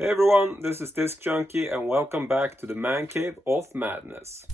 Hey everyone, this is Disc Junkie and welcome back to the Man Cave of Madness.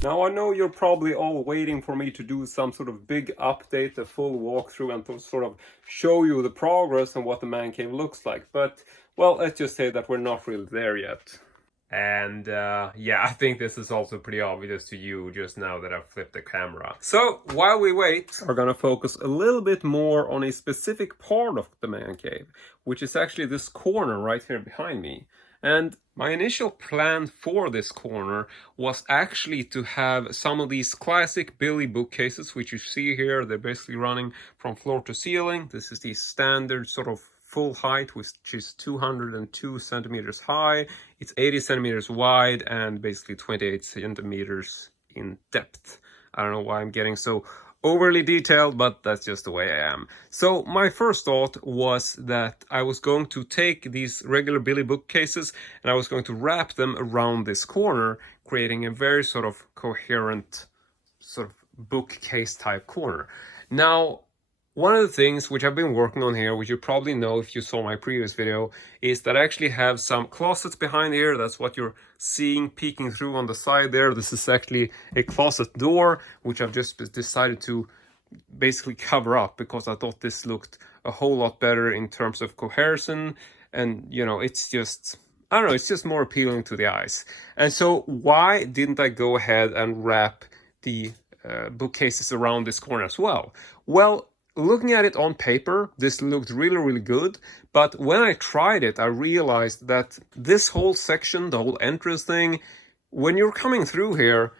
Now I know you're probably all waiting for me to do some sort of big update, a full walkthrough, and to sort of show you the progress and what the man cave looks like. But, well, let's just say that we're not really there yet. And yeah, I think this is also pretty obvious to you just now that I've flipped the camera. So while we wait, we're gonna focus a little bit more on a specific part of the man cave, which is actually this corner right here behind me. And my initial plan for this corner was actually to have some of these classic Billy bookcases, which you see here. They're basically running from floor to ceiling. This is the standard sort of full height, which is 202 centimeters high. It's 80 centimeters wide and basically 28 centimeters in depth. I don't know why I'm getting so overly detailed, but that's just the way I am. So my first thought was that I was going to take these regular Billy bookcases and I was going to wrap them around this corner, creating a very sort of coherent sort of bookcase type corner. Now, one of the things which I've been working on here, which you probably know if you saw my previous video, is that I actually have some closets behind here. That's what you're seeing peeking through on the side there. This is actually a closet door, which I've just decided to basically cover up because I thought this looked a whole lot better in terms of cohesion. And, you know, it's just, I don't know, it's just more appealing to the eyes. And so why didn't I go ahead and wrap the bookcases around this corner as well? Well, looking at it on paper, this looked really good, but when I tried it, I realized that this whole section, the whole entrance thing, when you're coming through here,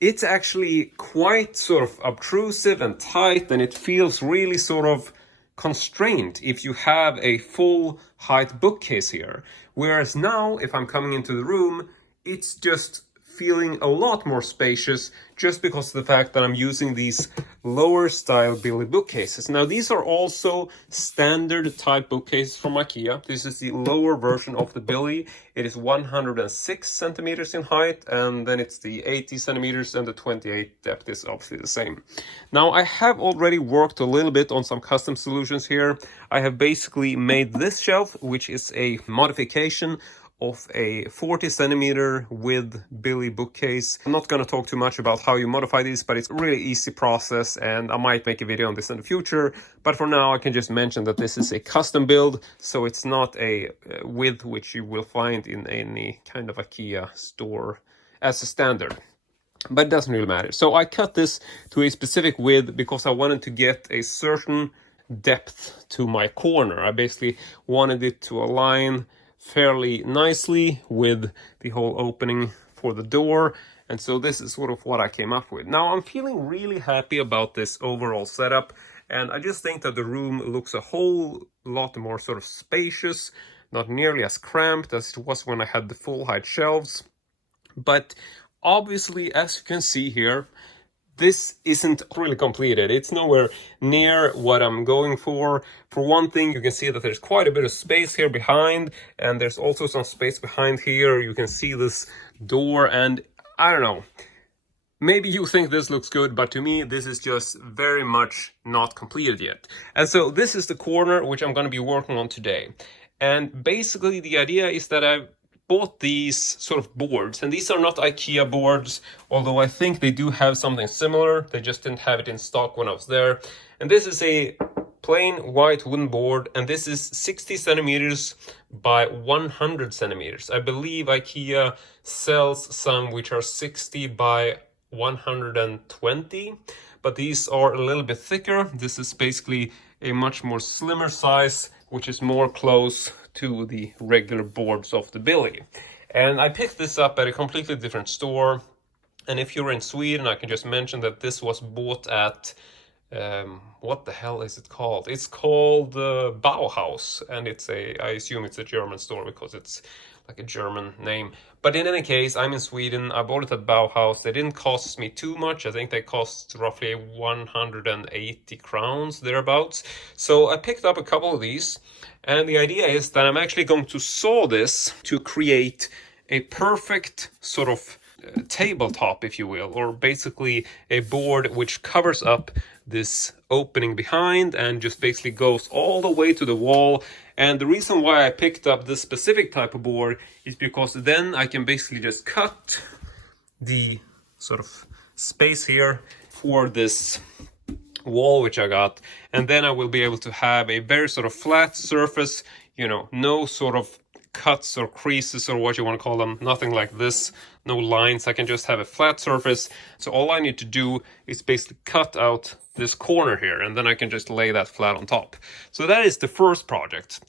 it's actually quite sort of obtrusive and tight, and it feels really sort of constrained if you have a full height bookcase here. Whereas now, if I'm coming into the room, it's just feeling a lot more spacious just because of the fact that I'm using these lower style Billy bookcases. Now these are also standard type bookcases from IKEA. This is the lower version of the Billy. It is 106 centimeters in height, and then it's the 80 centimeters, and the 28 depth is obviously the same. Now I have already worked a little bit on some custom solutions here. I have basically made this shelf, which is a modification of a 40 centimeter width Billy bookcase. I'm not going to talk too much about how you modify these, but it's a really easy process, and I might make a video on this in the future. But for now, I can just mention that this is a custom build, so it's not a width which you will find in any kind of IKEA store as a standard. But it doesn't really matter. So I cut this to a specific width because I wanted to get a certain depth to my corner. I basically wanted it to align fairly nicely with the whole opening for the door, and so this is sort of what I came up with. Now I'm feeling really happy about this overall setup, and I just think that the room looks a whole lot more sort of spacious, not nearly as cramped as it was when I had the full height shelves. But obviously, as you can see here, this isn't really completed. It's nowhere near what I'm going for. For one thing, you can see that there's quite a bit of space here behind, and there's also some space behind here. You can see this door, and I don't know, maybe you think this looks good, but to me, this is just very much not completed yet. And so this is the corner which I'm going to be working on today. And basically the idea is that I've bought these sort of boards, and these are not IKEA boards, although I think they do have something similar. They just didn't have it in stock when I was there. And this is a plain white wooden board, and this is 60 centimeters by 100 centimeters. I believe IKEA sells some which are 60 by 120, but these are a little bit thicker. This is basically a much more slimmer size, which is more close to the regular boards of the Billy. And I picked this up at a completely different store. And if you're in Sweden, I can just mention that this was bought at what the hell is it called? It's called Bauhaus, and I assume it's a German store because it's like a German name. But in any case, I'm in Sweden. I bought it at Bauhaus. They didn't cost me too much. I think they cost roughly 180 crowns, thereabouts. So I picked up a couple of these, and the idea is that I'm actually going to saw this to create a perfect sort of tabletop, if you will, or basically a board which covers up this opening behind and just basically goes all the way to the wall. And the reason why I picked up this specific type of board is because then I can basically just cut the sort of space here for this wall which I got, and then I will be able to have a very sort of flat surface, you know, no sort of cuts or creases or what you want to call them, nothing like this, no lines. I can just have a flat surface. So all I need to do is basically cut out this corner here, and then I can just lay that flat on top. So that is the first project.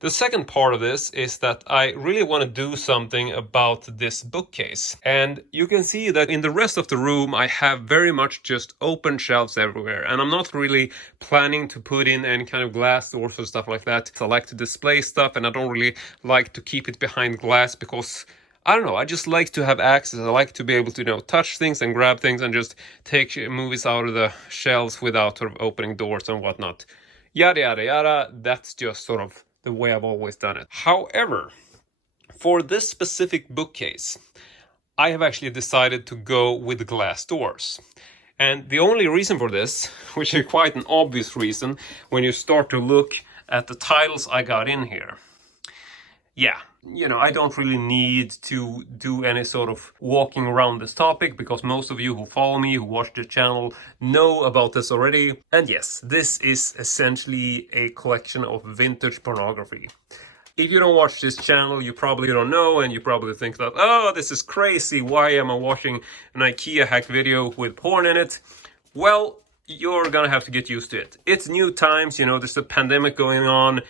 The second part of this is that I really want to do something about this bookcase. And you can see that in the rest of the room I have very much just open shelves everywhere. And I'm not really planning to put in any kind of glass doors or stuff like that. I like to display stuff, and I don't really like to keep it behind glass because, I don't know, I just like to have access. I like to be able to, you know, touch things and grab things and just take movies out of the shelves without sort of opening doors and whatnot. Yada, yada, yada. That's just sort of the way I've always done it. However, for this specific bookcase, I have actually decided to go with glass doors. And the only reason for this, which is quite an obvious reason when you start to look at the titles I got in here. Yeah, you know, I don't really need to do any sort of walking around this topic because most of you who follow me, who watch the channel, know about this already. And yes, this is essentially a collection of vintage pornography. If you don't watch this channel, you probably don't know, and you probably think that, oh, this is crazy, why am I watching an IKEA hack video with porn in it? Well, you're gonna have to get used to it. It's new times, you know, there's a pandemic going on.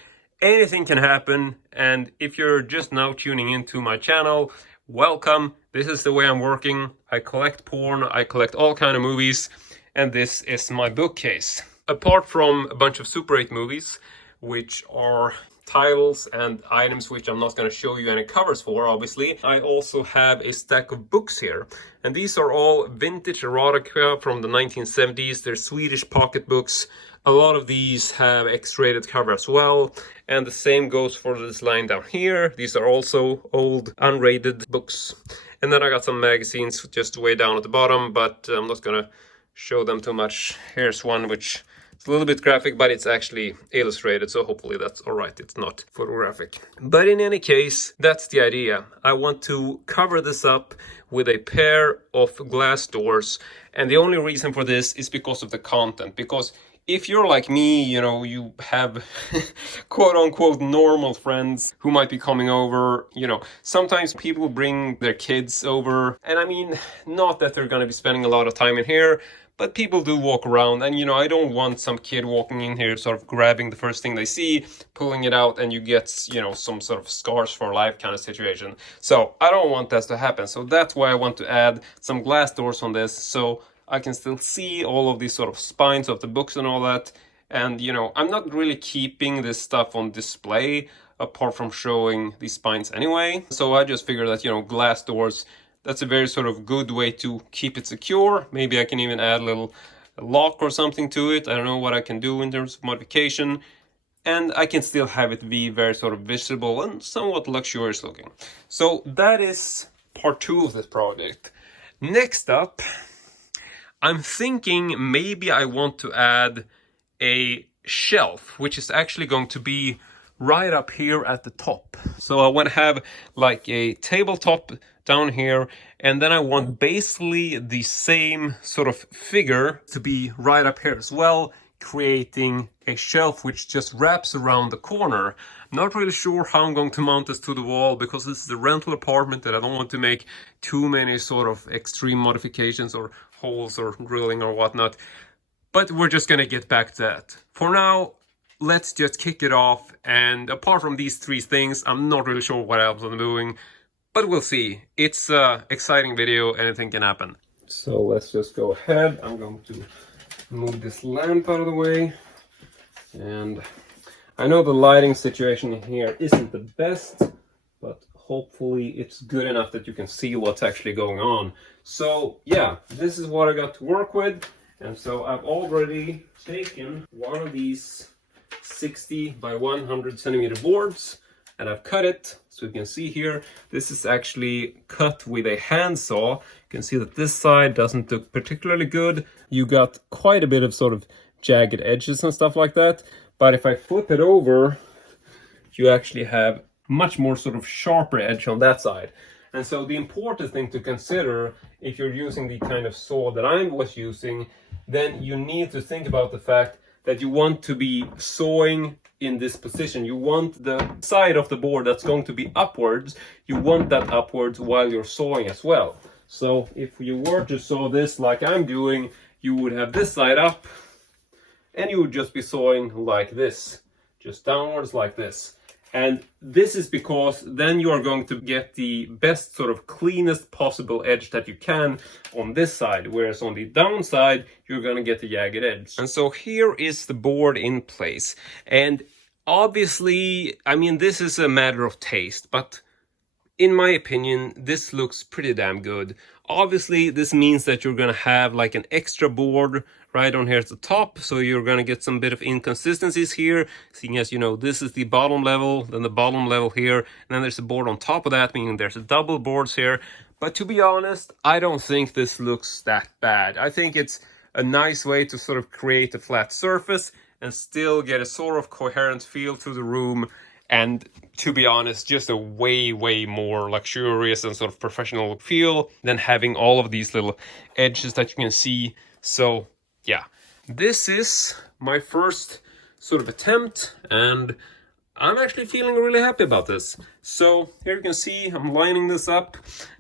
Anything can happen, and if you're just now tuning into my channel, welcome. This is the way I'm working. I collect porn, I collect all kind of movies, and this is my bookcase. Apart from a bunch of Super 8 movies, which are titles and items which I'm not going to show you any covers for, obviously, I also have a stack of books here. And these are all vintage erotica from the 1970s. They're Swedish pocket books. A lot of these have X-rated cover as well, and the same goes for this line down here. These are also old unrated books. And then I got some magazines just way down at the bottom, but I'm not gonna show them too much. Here's one which is a little bit graphic, but it's actually illustrated, so hopefully that's all right. It's not photographic. But in any case, that's the idea. I want to cover this up with a pair of glass doors, and the only reason for this is because of the content. Because if you're like me, you know, you have quote-unquote normal friends who might be coming over, you know, sometimes people bring their kids over, and I mean, not that they're going to be spending a lot of time in here, but people do walk around, and you know, I don't want some kid walking in here sort of grabbing the first thing they see, pulling it out, and you get, you know, some sort of scars for life kind of situation. So I don't want that to happen. So that's why I want to add some glass doors on this, so I can still see all of these sort of spines of the books and all that. And, you know, I'm not really keeping this stuff on display apart from showing these spines anyway. So I just figured that, you know, glass doors, that's a very sort of good way to keep it secure. Maybe I can even add a little lock or something to it. I don't know what I can do in terms of modification. And I can still have it be very sort of visible and somewhat luxurious looking. So that is part 2 of this project. Next up, I'm thinking maybe I want to add a shelf, which is actually going to be right up here at the top. So I want to have like a tabletop down here, and then I want basically the same sort of figure to be right up here as well, creating a shelf which just wraps around the corner. I'm not really sure how I'm going to mount this to the wall because this is a rental apartment and I don't want to make too many sort of extreme modifications or holes or drilling or whatnot. But we're just gonna get back to that. For now, let's just kick it off. And apart from these 3 things, I'm not really sure what else I'm doing, but we'll see. It's an exciting video, anything can happen. So let's just go ahead. I'm going to move this lamp out of the way. And I know the lighting situation here isn't the best, but hopefully it's good enough that you can see what's actually going on. So yeah, this is what I got to work with. And so I've already taken one of these 60 by 100 centimeter boards and I've cut it. So you can see here, this is actually cut with a handsaw. You can see that this side doesn't look particularly good. You got quite a bit of sort of jagged edges and stuff like that. But if I flip it over, you actually have much more sort of sharper edge on that side. And so the important thing to consider if you're using the kind of saw that I was using, then you need to think about the fact that you want to be sawing in this position. You want the side of the board that's going to be upwards, you want that upwards while you're sawing as well. So if you were to saw this like I'm doing, you would have this side up and you would just be sawing like this, just downwards like this. And this is because then you are going to get the best sort of cleanest possible edge that you can on this side, whereas on the downside you're going to get the jagged edge. And so here is the board in place. And obviously, I mean, this is a matter of taste, but in my opinion, this looks pretty damn good. Obviously, this means that you're going to have like an extra board right on here at the top. So you're going to get some bit of inconsistencies here, seeing as, you know, this is the bottom level, then the bottom level here, and then there's a board on top of that, meaning there's a double boards here. But to be honest, I don't think this looks that bad. I think it's a nice way to sort of create a flat surface and still get a sort of coherent feel to the room. And to be honest, just a way more luxurious and sort of professional feel than having all of these little edges that you can see. So yeah, this is my first sort of attempt and I'm actually feeling really happy about this. So here you can see I'm lining this up,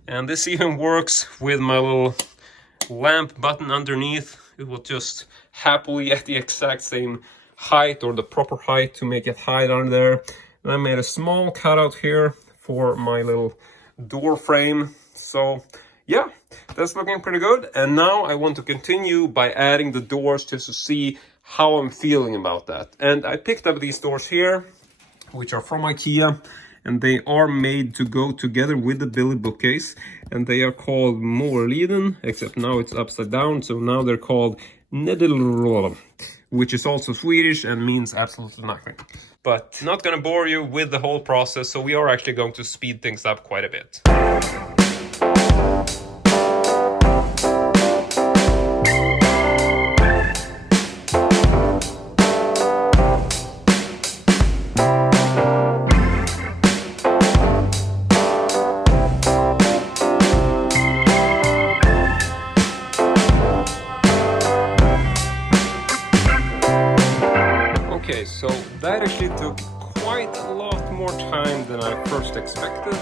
and this even works with my little lamp button underneath. It will just happily at the exact same height, or the proper height to make it hide under there. And I made a small cutout here for my little door frame. So yeah, that's looking pretty good. And now I want to continue by adding the doors just to see how I'm feeling about that. And I picked up these doors here, which are from IKEA, and they are made to go together with the Billy bookcase. And they are called Mårliden, except now it's upside down. So now they're called Nedelrola, which is also Swedish and means absolutely nothing. But not going to bore you with the whole process, so we are actually going to speed things up quite a bit. Okay, so that actually took quite a lot more time than I first expected.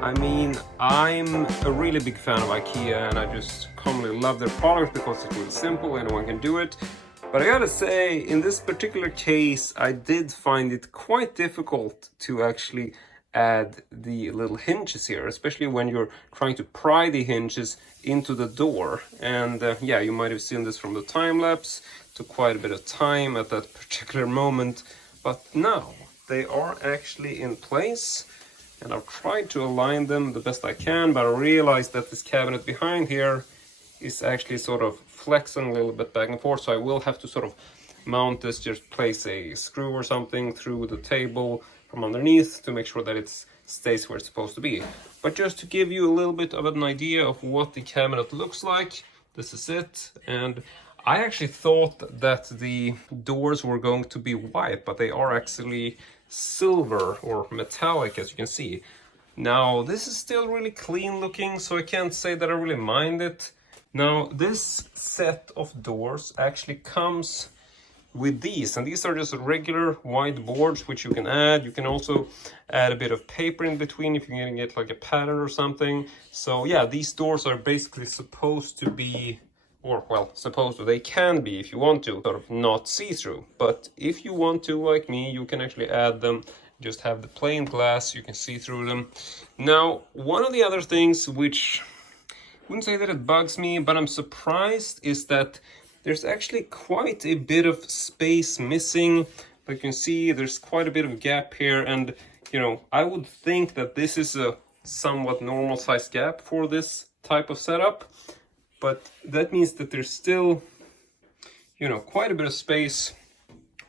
I mean, I'm a really big fan of IKEA and I just commonly love their product because it's really simple, anyone can do it. But I gotta say, in this particular case, I did find it quite difficult to actually add the little hinges here, especially when you're trying to pry the hinges into the door. And yeah, you might have seen this from the time lapse. Took quite a bit of time at that particular moment, but now they are actually in place, and I've tried to align them the best I can, but I realized that this cabinet behind here is actually sort of flexing a little bit back and forth, so I will have to sort of mount this, just place a screw or something through the table from underneath to make sure that it stays where it's supposed to be. But just to give you a little bit of an idea of what the cabinet looks like, this is it. And I actually thought that the doors were going to be white, but they are actually silver or metallic, as you can see. Now, this is still really clean looking, so I can't say that I really mind it. Now, this set of doors actually comes with these, and these are just regular white boards which you can add. You can also add a bit of paper in between if you're gonna get like a pattern or something. So yeah, these doors are basically supposed to be, or well, supposed to, they can be if you want to, sort of not see-through. But if you want to, like me, you can actually add them, just have the plain glass, you can see through them. Now, one of the other things which, I wouldn't say that it bugs me, but I'm surprised, is that there's actually quite a bit of space missing. Like you can see, there's quite a bit of gap here, and you know, I would think that this is a somewhat normal sized gap for this type of setup, but that means that there's still, you know, quite a bit of space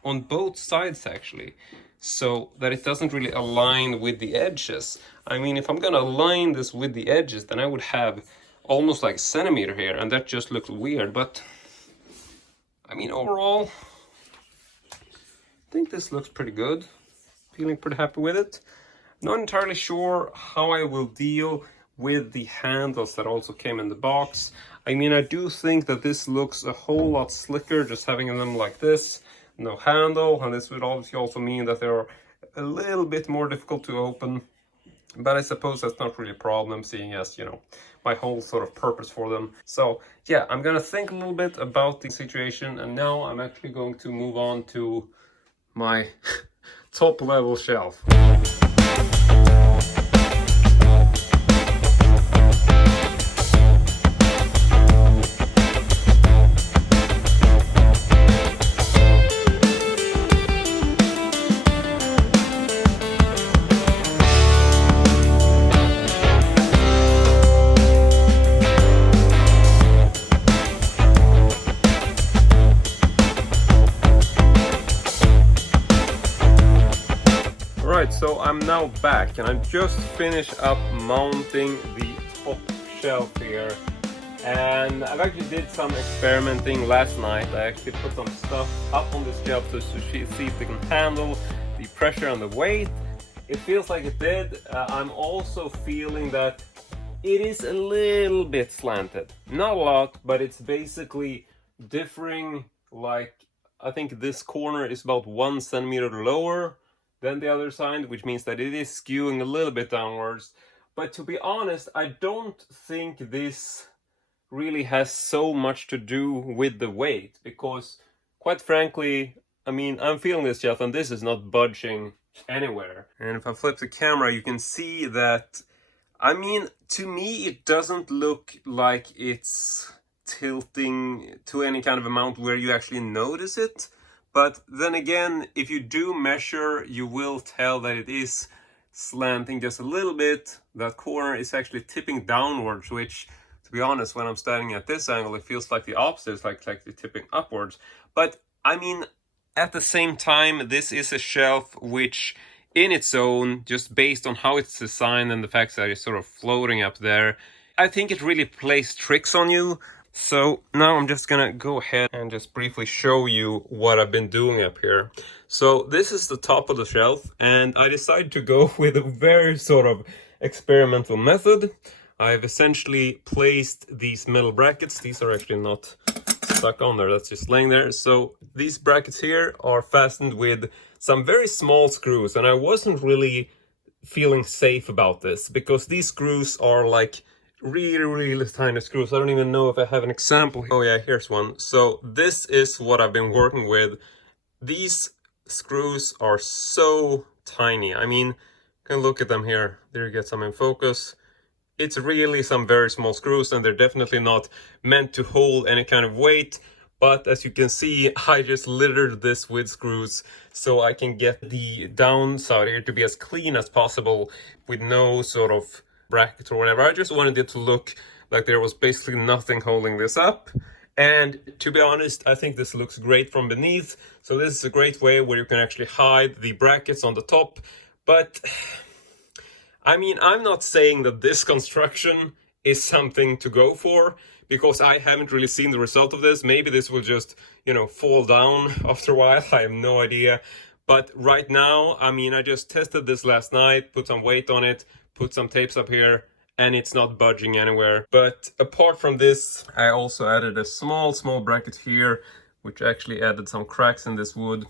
on both sides actually, so that it doesn't really align with the edges. I mean, if I'm gonna align this with the edges, then I would have almost like a centimeter here, and that just looks weird. But I mean, overall, I think this looks pretty good. Feeling pretty happy with it. Not entirely sure how I will deal with the handles that also came in the box. I mean, I do think that this looks a whole lot slicker just having them like this, no handle, and this would obviously also mean that they're a little bit more difficult to open. But I suppose that's not really a problem, seeing as, you know, my whole sort of purpose for them. So yeah, I'm gonna think a little bit about the situation, and now I'm actually going to move on to my top level shelf. So I'm now back, and I just finished up mounting the top shelf here, and I've actually did some experimenting last night. I actually put some stuff up on this shelf to see if they can handle the pressure and the weight. It feels like it did. I'm also feeling that it is a little bit slanted, not a lot, but it's basically differing. Like, I think this corner is about 1 centimeter lower than the other side, which means that it is skewing a little bit downwards. But to be honest, I don't think this really has so much to do with the weight, because quite frankly, I mean, I'm feeling this shelf and this is not budging anywhere. And if I flip the camera, you can see that, I mean, to me it doesn't look like it's tilting to any kind of amount where you actually notice it. But then again, if you do measure, you will tell that it is slanting just a little bit. That corner is actually tipping downwards, which, to be honest, when I'm standing at this angle, it feels like the opposite. It's like it's tipping upwards. But I mean, at the same time, this is a shelf which, in its own, just based on how it's designed and the fact that it's sort of floating up there, I think it really plays tricks on you. So now I'm just gonna go ahead and just briefly show you what I've been doing up here. So this is the top of the shelf, and I decided to go with a very sort of experimental method. I've essentially placed these metal brackets. These are actually not stuck on there, that's just laying there. So these brackets here are fastened with some very small screws, and I wasn't really feeling safe about this because these screws are like really tiny screws. I don't even know if I have an example. Oh yeah, here's one. So this is what I've been working with. These screws are so tiny. I mean, you can look at them here. There you get some in focus. It's really some very small screws, and they're definitely not meant to hold any kind of weight. But as you can see, I just littered this with screws so I can get the downside here to be as clean as possible with no sort of bracket or whatever. I just wanted it to look like there was basically nothing holding this up. And to be honest, I think this looks great from beneath. So this is a great way where you can actually hide the brackets on the top. But I mean, I'm not saying that this construction is something to go for, because I haven't really seen the result of this. Maybe this will just, you know, fall down after a while. I have no idea. But right now, I mean, I just tested this last night, put some weight on it, put some tapes up here, and it's not budging anywhere. But apart from this, I also added a small bracket here, which actually added some cracks in this wood.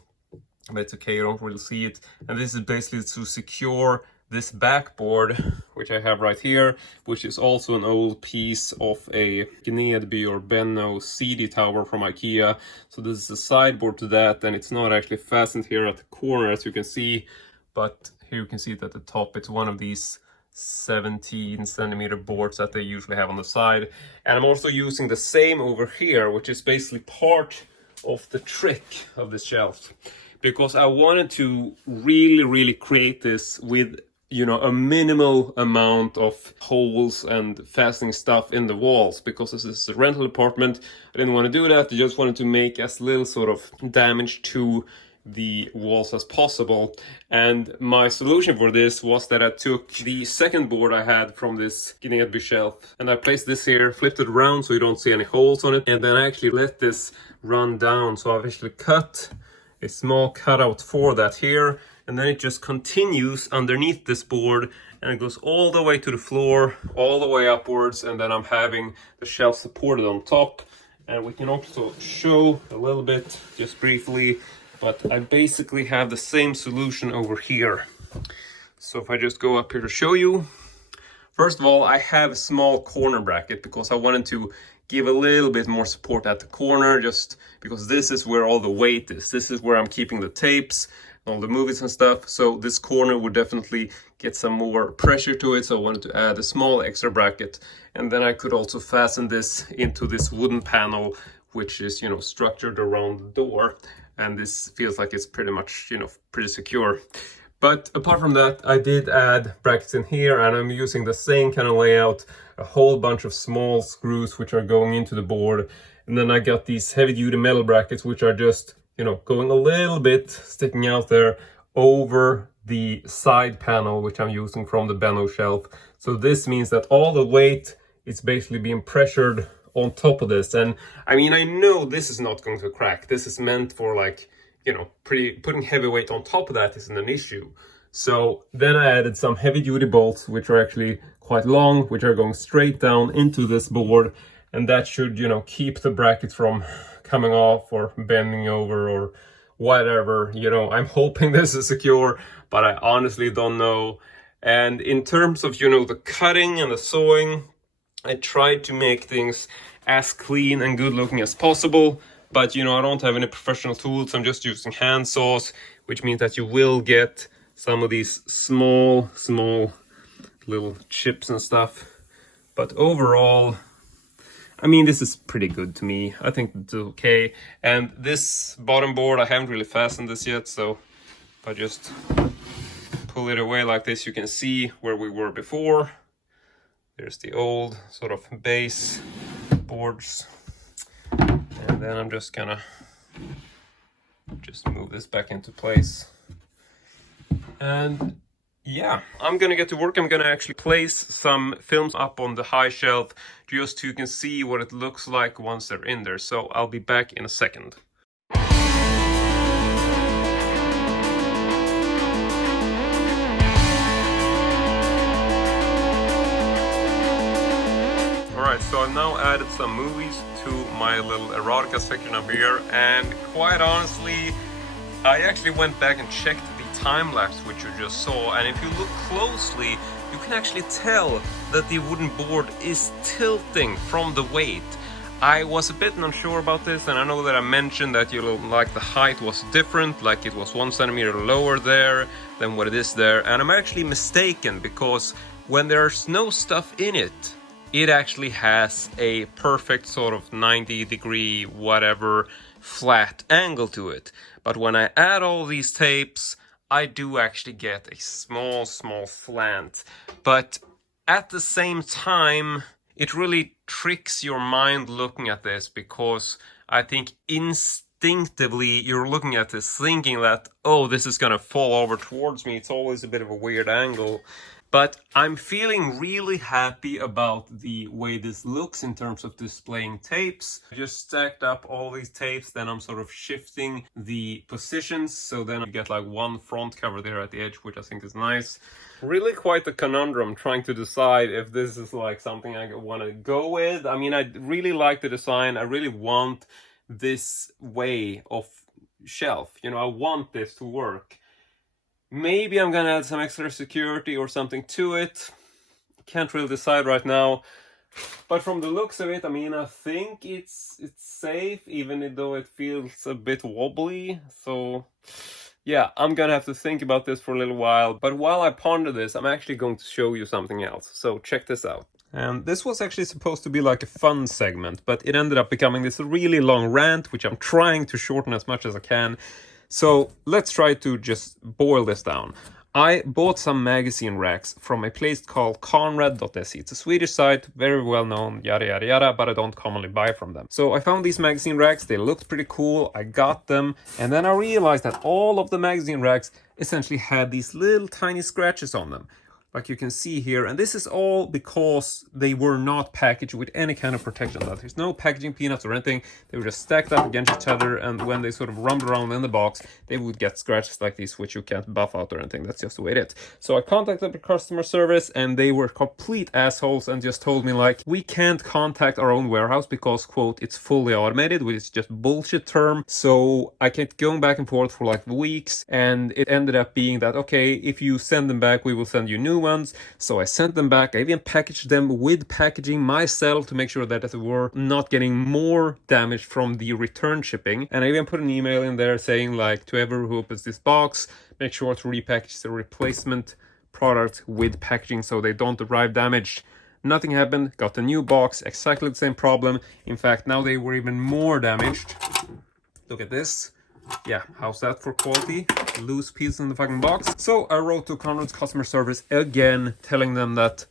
But it's okay, you don't really see it. And this is basically to secure this backboard, which I have right here, which is also an old piece of a Gnedby or Benno CD tower from IKEA. So this is a sideboard to that, and it's not actually fastened here at the corner, as you can see, but here you can see it at the top. It's one of these 17 centimeter boards that they usually have on the side. And I'm also using the same over here, which is basically part of the trick of this shelf, because I wanted to really create this with, you know, a minimal amount of holes and fastening stuff in the walls, because this is a rental apartment. I didn't want to do that. I just wanted to make as little sort of damage to the walls as possible. And my solution for this was that I took the second board I had from this IKEA shelf and I placed this here, flipped it around so you don't see any holes on it, and then I actually let this run down. So I've actually cut a small cutout for that here, and then it just continues underneath this board and it goes all the way to the floor, all the way upwards, and then I'm having the shelf supported on top. And we can also show a little bit, just briefly, but I basically have the same solution over here. So if I just go up here to show you, first of all, I have a small corner bracket because I wanted to give a little bit more support at the corner, just because this is where all the weight is. This is where I'm keeping the tapes, all the movies and stuff. So this corner would definitely get some more pressure to it. So I wanted to add a small extra bracket. And then I could also fasten this into this wooden panel, which is, you know, structured around the door. And this feels like it's pretty much, you know, pretty secure. But apart from that, I did add brackets in here, and I'm using the same kind of layout, a whole bunch of small screws which are going into the board. And then I got these heavy duty metal brackets which are just, you know, going a little bit, sticking out there over the side panel which I'm using from the Benno shelf. So this means that all the weight is basically being pressured on top of this. And I mean, I know this is not going to crack. This is meant for, like, you know, putting heavy weight on top of that isn't an issue. So then I added some heavy duty bolts, which are actually quite long, which are going straight down into this board. And that should, you know, keep the brackets from coming off or bending over or whatever. You know, I'm hoping this is secure, but I honestly don't know. And in terms of, you know, the cutting and the sewing, I tried to make things as clean and good looking as possible. But, you know, I don't have any professional tools. I'm just using hand saws, which means that you will get some of these small little chips and stuff. But overall, I mean, this is pretty good to me. I think it's okay. And this bottom board, I haven't really fastened this yet. So if I just pull it away like this, you can see where we were before. There's the old sort of base boards. And then I'm just gonna move this back into place. And yeah, I'm gonna get to work. I'm gonna actually place some films up on the high shelf just so you can see what it looks like once they're in there. So I'll be back in a second. Alright, so I've now added some movies to my little erotica section up here, and quite honestly, I actually went back and checked the time lapse which you just saw, and if you look closely, you can actually tell that the wooden board is tilting from the weight. I was a bit unsure about this, and I know that I mentioned that, you know, like the height was different, like it was 1 centimeter lower there than what it is there, and I'm actually mistaken, because when there's no stuff in it, it actually has a perfect sort of 90-degree whatever flat angle to it. But when I add all these tapes, I do actually get a small slant. But at the same time, it really tricks your mind looking at this, because I think instinctively you're looking at this thinking that, oh, this is gonna fall over towards me. It's always a bit of a weird angle. But I'm feeling really happy about the way this looks in terms of displaying tapes. I just stacked up all these tapes, then I'm sort of shifting the positions, so then I get like one front cover there at the edge, which I think is nice. Really quite a conundrum trying to decide if this is like something I want to go with. I mean, I really like the design. I really want this way of shelf. You know, I want this to work. Maybe I'm gonna add some extra security or something to it. Can't really decide right now. But from the looks of it, I mean, I think it's safe, even though it feels a bit wobbly. So Yeah, I'm gonna have to think about this for a little while, but while I ponder this, I'm actually going to show you something else. So check this out. And this was actually supposed to be like a fun segment, but it ended up becoming this really long rant, which I'm trying to shorten as much as I can. So let's try to just boil this down. I bought some magazine racks from a place called Conrad.se. It's a Swedish site, very well known, yada yada yada, but I don't commonly buy from them. So I found these magazine racks, they looked pretty cool, I got them, and then I realized that all of the magazine racks essentially had these little tiny scratches on them, like you can see here, and this is all because they were not packaged with any kind of protection. There's no packaging peanuts or anything. They were just stacked up against each other, and when they sort of rumbled around in the box, they would get scratches like these, which you can't buff out or anything. That's just the way it is. So I contacted the customer service, and they were complete assholes and just told me, like, we can't contact our own warehouse because, quote, it's fully automated, which is just bullshit term. So I kept going back and forth for like weeks, and it ended up being that, okay, if you send them back, we will send you new ones. So I sent them back. I even packaged them with packaging myself to make sure that they were not getting more damage from the return shipping. And I even put an email in there saying, like, to whoever who opens this box, make sure to repackage the replacement product with packaging so they don't arrive damaged. Nothing happened. Got a new box, exactly the same problem. In fact, now they were even more damaged. Look at this. Yeah, how's that for quality? Loose pieces in the fucking box. So I wrote to Conrad's customer service again, telling them that,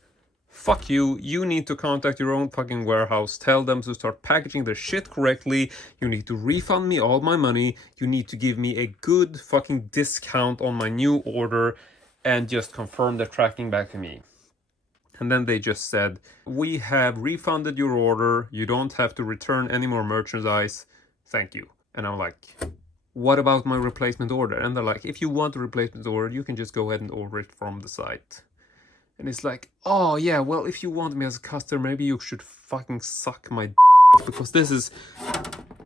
fuck you, you need to contact your own fucking warehouse, tell them to start packaging their shit correctly, you need to refund me all my money, you need to give me a good fucking discount on my new order, and just confirm the tracking back to me. And then they just said, we have refunded your order, you don't have to return any more merchandise, thank you. And I'm like, what about my replacement order? And they're like, if you want a replacement order, you can just go ahead and order it from the site. And it's like, oh yeah, well, if you want me as a customer, maybe you should fucking suck my because this is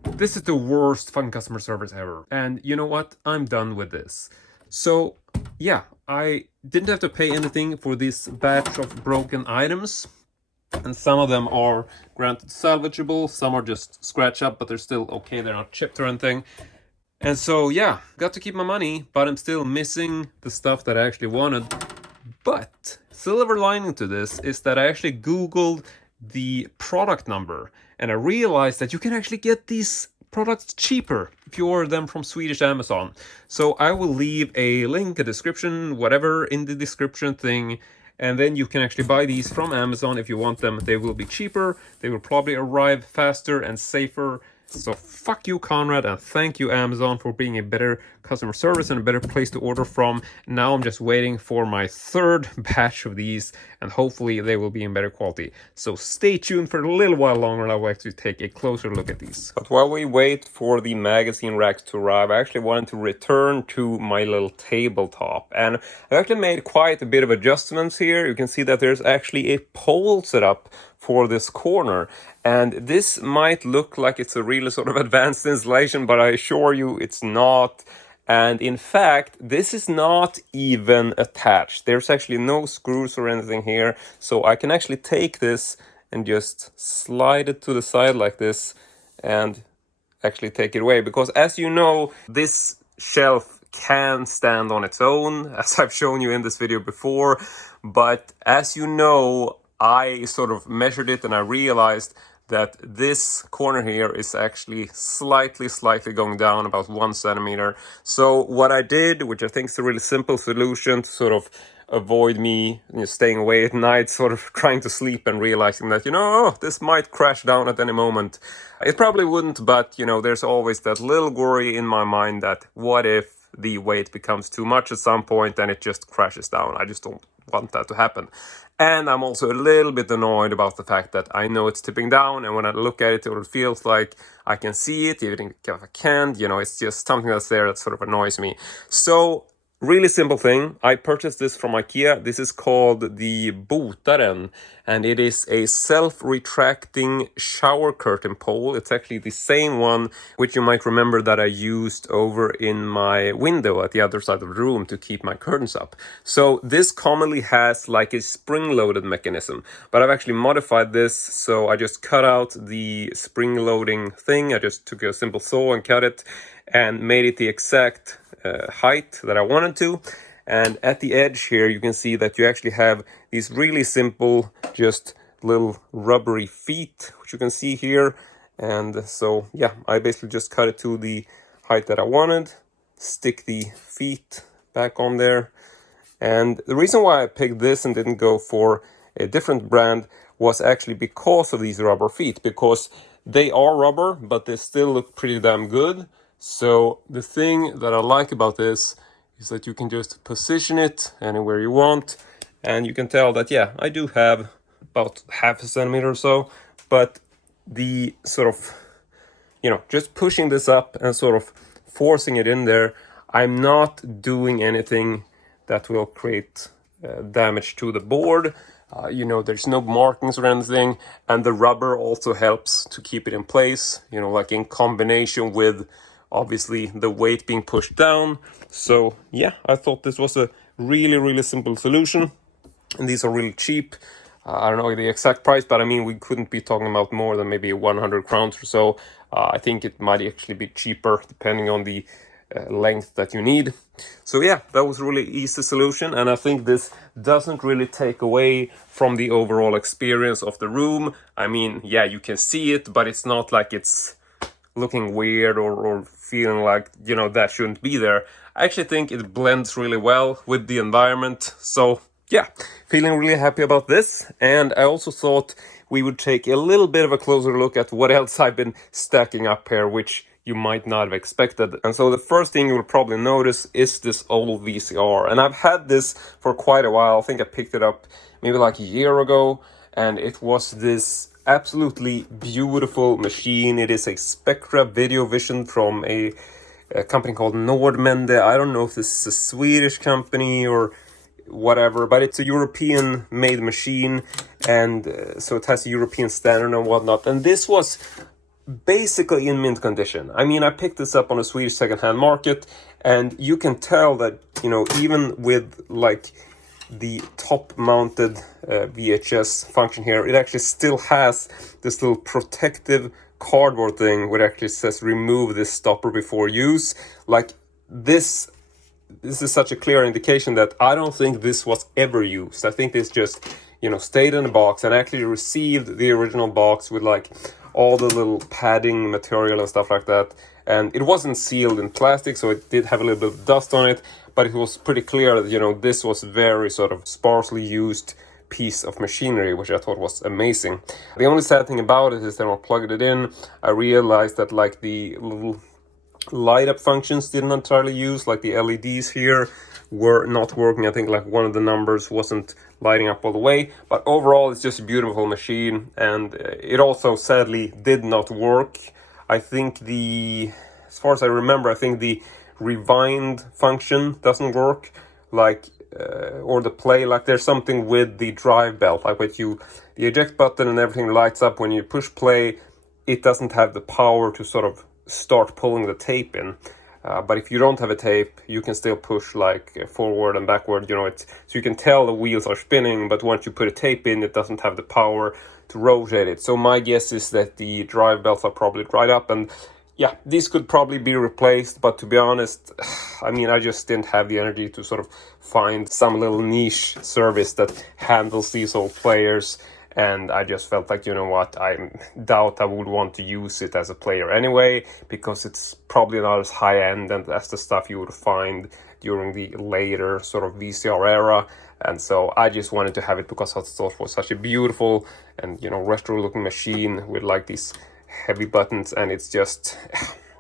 the worst fucking customer service ever. And you know what? I'm done with this. So yeah, I didn't have to pay anything for this batch of broken items. And some of them are granted salvageable, some are just scratch up, but they're still okay, they're not chipped or anything. And so yeah, got to keep my money, but I'm still missing the stuff that I actually wanted. But silver lining to this is that I actually Googled the product number, and I realized that you can actually get these products cheaper if you order them from Swedish Amazon. So I will leave a link, a description, whatever in the description thing, and then you can actually buy these from Amazon if you want them. They will be cheaper, they will probably arrive faster and safer. So fuck you, Conrad, and thank you, Amazon, for being a better customer service and a better place to order from. Now I'm just waiting for my third batch of these, and hopefully they will be in better quality. So stay tuned for a little while longer, and I will actually take a closer look at these. But while we wait for the magazine racks to arrive, I actually wanted to return to my little tabletop. And I've actually made quite a bit of adjustments here. You can see that there's actually a pole set up for this corner, and this might look like it's a really sort of advanced installation, but I assure you it's not. And in fact, this is not even attached. There's actually no screws or anything here, so I can actually take this and just slide it to the side like this and actually take it away, because as you know, this shelf can stand on its own, as I've shown you in this video before. But as you know, I sort of measured it and I realized that this corner here is actually slightly going down about 1 centimeter. So what I did, which I think is a really simple solution to sort of avoid me staying away at night, sort of trying to sleep and realizing that, this might crash down at any moment. It probably wouldn't, but, there's always that little worry in my mind that what if the weight becomes too much at some point and it just crashes down. I just don't want that to happen. And I'm also a little bit annoyed about the fact that I know it's tipping down, and when I look at it, it feels like I can see it, even if I can't. It's just something that's there that sort of annoys me. So, really simple thing. I purchased this from IKEA. This is called the Botaren, and it is a self-retracting shower curtain pole. It's actually the same one which you might remember that I used over in my window at the other side of the room to keep my curtains up. So this commonly has like a spring-loaded mechanism, but I've actually modified this. So I just cut out the spring-loading thing. I just took a simple saw and cut it. and made it the exact height that I wanted to. And at the edge here, you can see that you actually have these really simple, just little rubbery feet, which you can see here. And so, yeah, I basically just cut it to the height that I wanted, stick the feet back on there. And the reason why I picked this and didn't go for a different brand was actually because of these rubber feet, because they are rubber, but they still look pretty damn good. So the thing that I like about this is that you can just position it anywhere you want, and you can tell that, yeah, I do have about half a centimeter or so, but the sort of, just pushing this up and sort of forcing it in there, I'm not doing anything that will create damage to the board. There's no markings or anything, and the rubber also helps to keep it in place, like in combination with obviously the weight being pushed down. So yeah, I thought this was a really, really simple solution, and these are really cheap. I don't know the exact price, but I mean, we couldn't be talking about more than maybe 100 crowns or so. I think it might actually be cheaper depending on the length that you need. So yeah, that was a really easy solution, and I think this doesn't really take away from the overall experience of the room. I mean, yeah, you can see it, but it's not like it's looking weird or feeling like, that shouldn't be there. I actually think it blends really well with the environment. So yeah, feeling really happy about this. And I also thought we would take a little bit of a closer look at what else I've been stacking up here, which you might not have expected. And so the first thing you will probably notice is this old VCR. And I've had this for quite a while. I think I picked it up maybe like a year ago, and it was this absolutely beautiful machine. It is a Spectra Video Vision from a company called Nordmende. I don't know if this is a Swedish company or whatever, but it's a European made machine, and so it has a European standard and whatnot. And this was basically in mint condition. I mean, I picked this up on a Swedish secondhand market, and you can tell that, even with like the top mounted VHS function here, it actually still has this little protective cardboard thing where it actually says remove this stopper before use. Like this is such a clear indication that I don't think this was ever used. I think this just, stayed in the box and actually received the original box with like all the little padding material and stuff like that. And it wasn't sealed in plastic, so it did have a little bit of dust on it, but it was pretty clear that, this was very sort of sparsely used piece of machinery, which I thought was amazing. The only sad thing about it is that when I plugged it in, I realized that like the little light up functions didn't entirely use, like the LEDs here were not working. I think like one of the numbers wasn't lighting up all the way, but overall it's just a beautiful machine. And it also sadly did not work. I think as far as I remember, I think the rewind function doesn't work, like or the play, like there's something with the drive belt, like with the eject button and everything lights up when you push play. It doesn't have the power to sort of start pulling the tape in, but if you don't have a tape, you can still push like forward and backward, so you can tell the wheels are spinning, but once you put a tape in, it doesn't have the power to rotate it. So my guess is that the drive belts are probably dried up, and yeah, these could probably be replaced, but to be honest, I mean, I just didn't have the energy to sort of find some little niche service that handles these old players. And I just felt like, I doubt I would want to use it as a player anyway, because it's probably not as high end and as the stuff you would find during the later sort of VCR era. And so I just wanted to have it because I thought it was such a beautiful and, retro looking machine with like these heavy buttons. And it's just,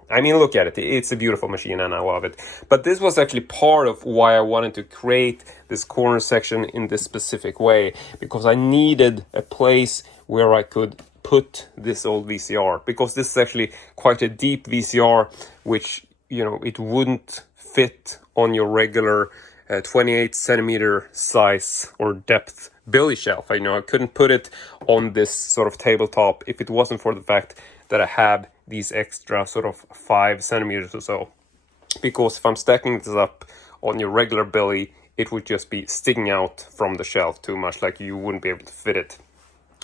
I mean, look at it. It's a beautiful machine and I love it. But this was actually part of why I wanted to create this corner section in this specific way, because I needed a place where I could put this old VCR, because this is actually quite a deep VCR, which, it wouldn't fit on your regular 28 centimeter size or depth billy shelf. I couldn't put it on this sort of tabletop if it wasn't for the fact that I have these extra sort of 5 centimeters or so, because if I'm stacking this up on your regular billy, it would just be sticking out from the shelf too much, like you wouldn't be able to fit it.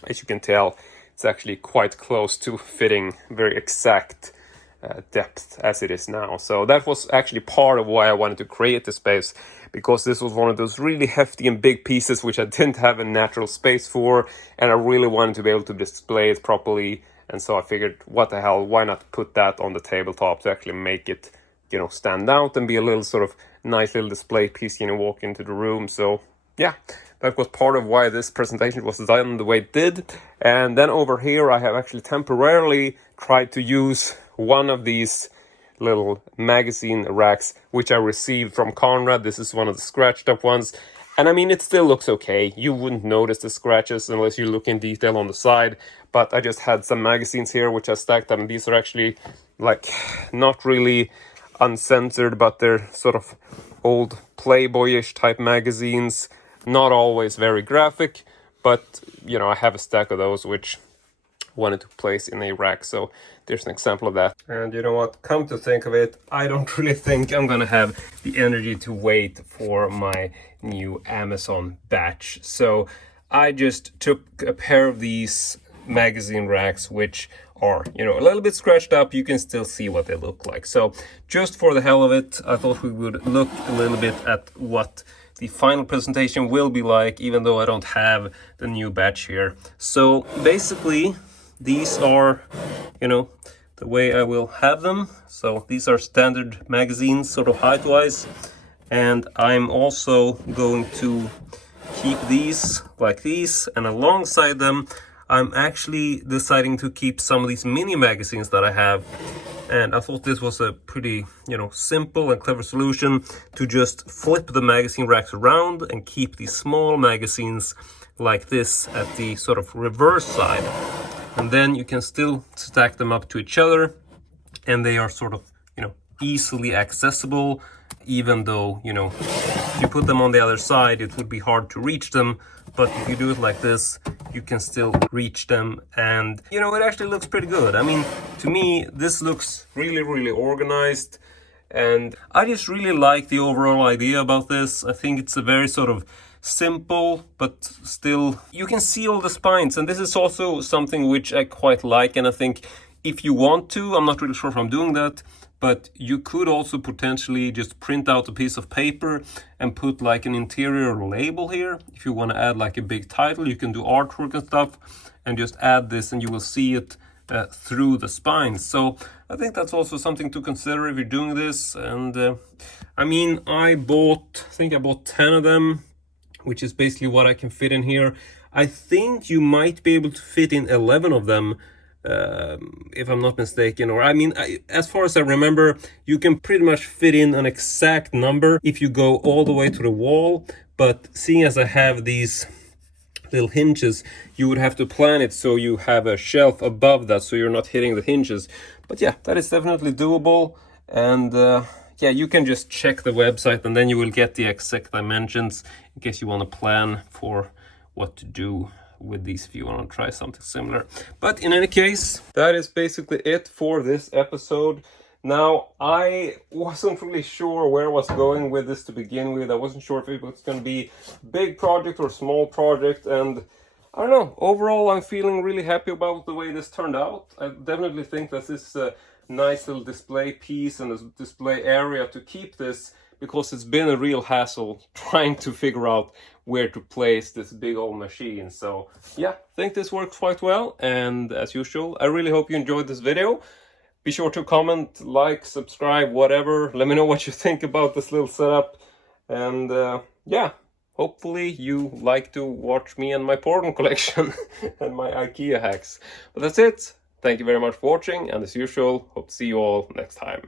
As you can tell, it's actually quite close to fitting, very exact depth as it is now. So that was actually part of why I wanted to create the space, because this was one of those really hefty and big pieces which I didn't have a natural space for, and I really wanted to be able to display it properly. And so I figured, what the hell, why not put that on the tabletop to actually make it, you know, stand out and be a little sort of nice little display piece, you know, walk into the room. So yeah, that was part of why this presentation was done the way it did. And then over here I have actually temporarily tried to use one of these little magazine racks which I received from Conrad. This is one of the scratched up ones, and I mean, it still looks okay. You wouldn't notice the scratches unless you look in detail on the side, but I just had some magazines here which I stacked up, and these are actually like not really uncensored, but they're sort of old Playboyish type magazines, not always very graphic, but you know, I have a stack of those which wanted to place in a rack, so there's an example of that. And you know what, come to think of it, I don't really think I'm gonna have the energy to wait for my new Amazon batch, so I just took a pair of these magazine racks which are, you know, a little bit scratched up. You can still see what they look like, so just for the hell of it, I thought we would look a little bit at what the final presentation will be like, even though I don't have the new batch here. So basically, these are, you know, the way I will have them. So these are standard magazines, sort of height-wise, and I'm also going to keep these like these, and alongside them I'm actually deciding to keep some of these mini magazines that I have. And I thought this was a pretty, you know, simple and clever solution to just flip the magazine racks around and keep these small magazines like this at the sort of reverse side. And then you can still stack them up to each other, and they are sort of, you know, easily accessible, even though, you know, if you put them on the other side, it would be hard to reach them. But if you do it like this, you can still reach them, and, you know, it actually looks pretty good. I mean, to me, this looks really, really organized, and I just really like the overall idea about this. I think it's a very sort of simple, but still you can see all the spines, and this is also something which I quite like. And I think if you want to, I'm not really sure if I'm doing that, but you could also potentially just print out a piece of paper and put like an interior label here. If you want to add like a big title, you can do artwork and stuff and just add this, and you will see it through the spines. So I think that's also something to consider if you're doing this. And I mean, I think I bought 10 of them, which is basically what I can fit in here. I think you might be able to fit in 11 of them, if I'm not mistaken. Or I mean, as far as I remember, you can pretty much fit in an exact number if you go all the way to the wall. But seeing as I have these little hinges, you would have to plan it so you have a shelf above that, so you're not hitting the hinges. But yeah, that is definitely doable. And yeah, you can just check the website, and then you will get the exact dimensions in case you want to plan for what to do with these if you want to try something similar. But in any case, that is basically it for this episode. Now, I wasn't really sure where I was going with this to begin with. I wasn't sure if it was going to be a big project or small project, and I don't know. Overall, I'm feeling really happy about the way this turned out. I definitely think that this is a nice little display piece and a display area to keep this, because it's been a real hassle trying to figure out where to place this big old machine. So yeah, I think this works quite well, and as usual, I really hope you enjoyed this video. Be sure to comment, like, subscribe, whatever. Let me know what you think about this little setup, and yeah, hopefully you like to watch me and my porn collection and my IKEA hacks. But that's it. Thank you very much for watching, and as usual, hope to see you all next time.